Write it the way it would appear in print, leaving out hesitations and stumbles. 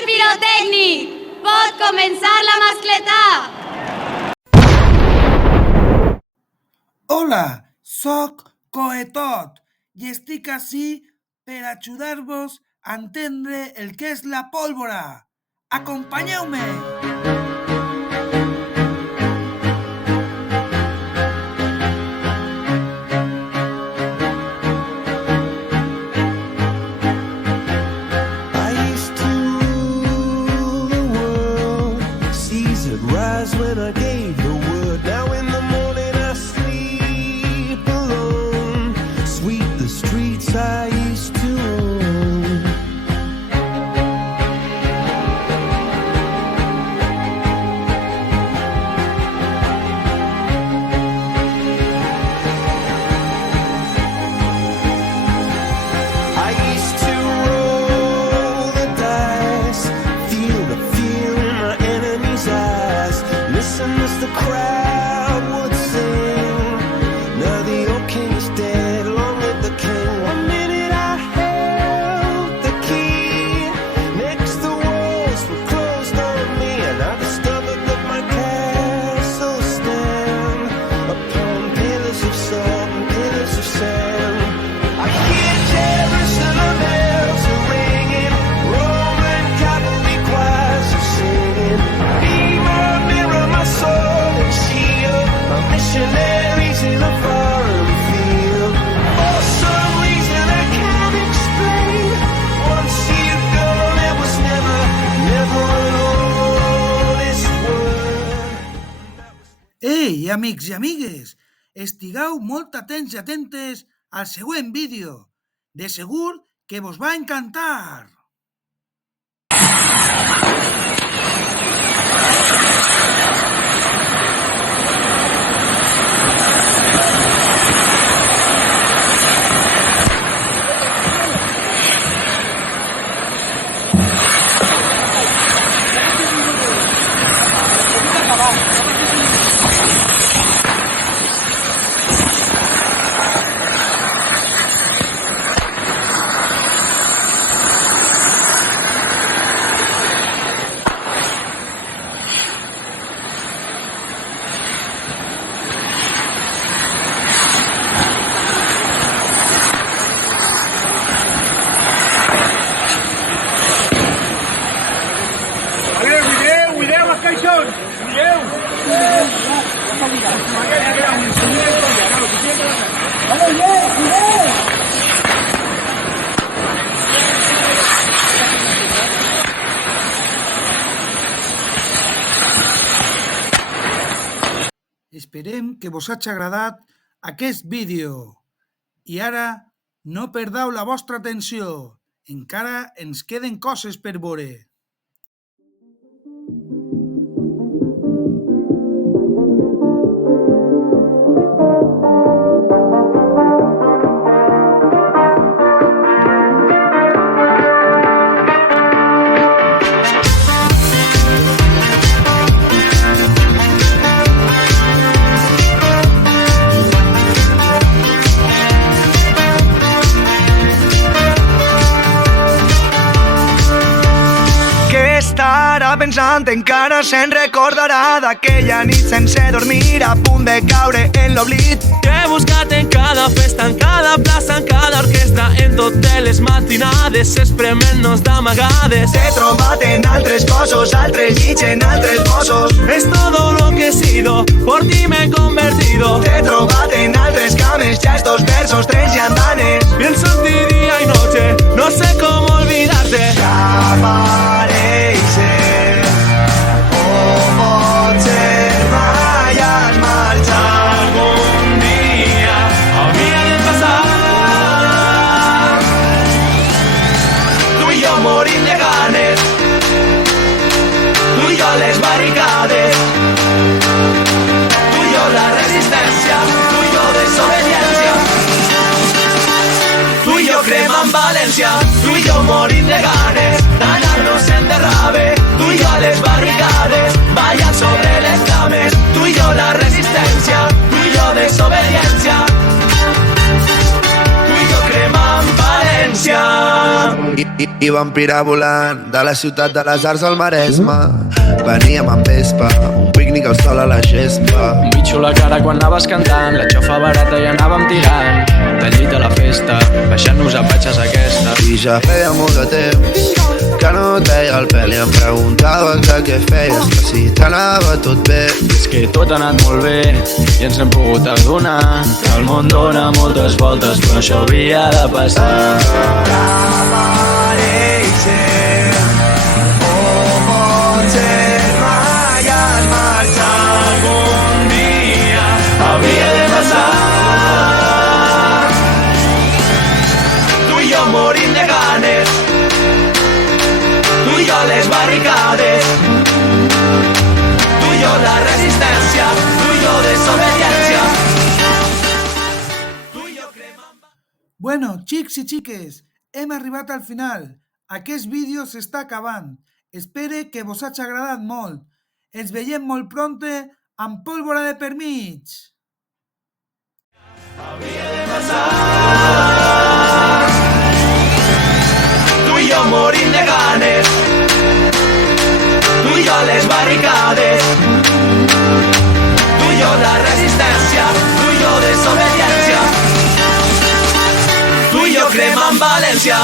Senyors pirotècnic, pot començar la mascletà. Hola, soc Coetot i estic ací per ajudar-vos a entendre el que és la pólvora. Acompanyeu-me! When I gave the word, now in the morning I sleep alone. Sweep the streets I used to own. I used to roll the dice, feel the fear in my enemy's eyes. Listen as the crowd would sing. Now the old king is dead, long live the king. 1 minute I held the key. Next the walls were closed on me, and I discovered that my castle stand upon pillars of salt and pillars of sand. I hear Jerusalem bells are ringing, Roman cavalry choirs are singing. Be my mirror, my sword and shield, my missionaries in a foreign field. For some reason I can't explain, once you've gone there was never an honest word. Ei, amics i amigues, estigueu molt atents i atentes al següent vídeo. De segur que vos va encantar. Esperem que vos hagi agradat aquest vídeo. I ara, no perdeu la vostra atenció. Encara ens queden coses per veure. Estarà pensant, encara se'n recordarà d'aquella nit sense dormir, a punt de caure en l'oblit. Que he buscat en cada festa, en cada plaça, en cada orquestra, en totes les matinades, esprement-nos d'amagades. T'he trobat en altres cossos, altres llits, en altres bossos. Es todo lo que he sido, por ti me he convertido. T'he trobat en altres cames, ja estos versos, trens i andanes. Pienso en ti día y noche, no sé cómo olvidarte. Ja apareixer, o potser mai has marxat. Algún día había de pasar. Tu i jo morim de ganes, tu i jo les barricades, tu i jo la resistència, tu i jo desobediència, tu i jo cremant València, tu i jo morim de ganes d'anar-nos en derrave, tu i jo a les barricades, ballant sobre les cames, tu i jo la resistència, tu i jo desobediència, tu i jo cremant València. I vam pirar volant de la ciutat de les arts al Maresme. Veníem amb vespa, un pícnic al sol a la gespa. Un bitxo a la cara quan anaves cantant, la xofa barata i anàvem tirant del llit a la festa, baixant-nos a patxes aquesta. I ja feia molt de temps que no et veia el pèl i em preguntaves de què feies, que si t'anava tot bé. És que tot ha anat molt bé i ens hem pogut adonar que el món dona moltes voltes, però això havia de passar. Havia de passar. Tu i jo morint de ganes, tu i jo les barricades, tu i jo la resistència, tu i jo desobediència, tu i jo cremant. Bueno, xics i xiques, hem arribat al final. Aquest vídeo s'està acabant. Espere que vos hagi agradat molt. Ens veiem molt pronte amb pólvora de per mig. Tu i jo morint de ganes, tu i jo les barricades, tu i jo la resistència, tu i jo desobediència, tu i jo cremant València.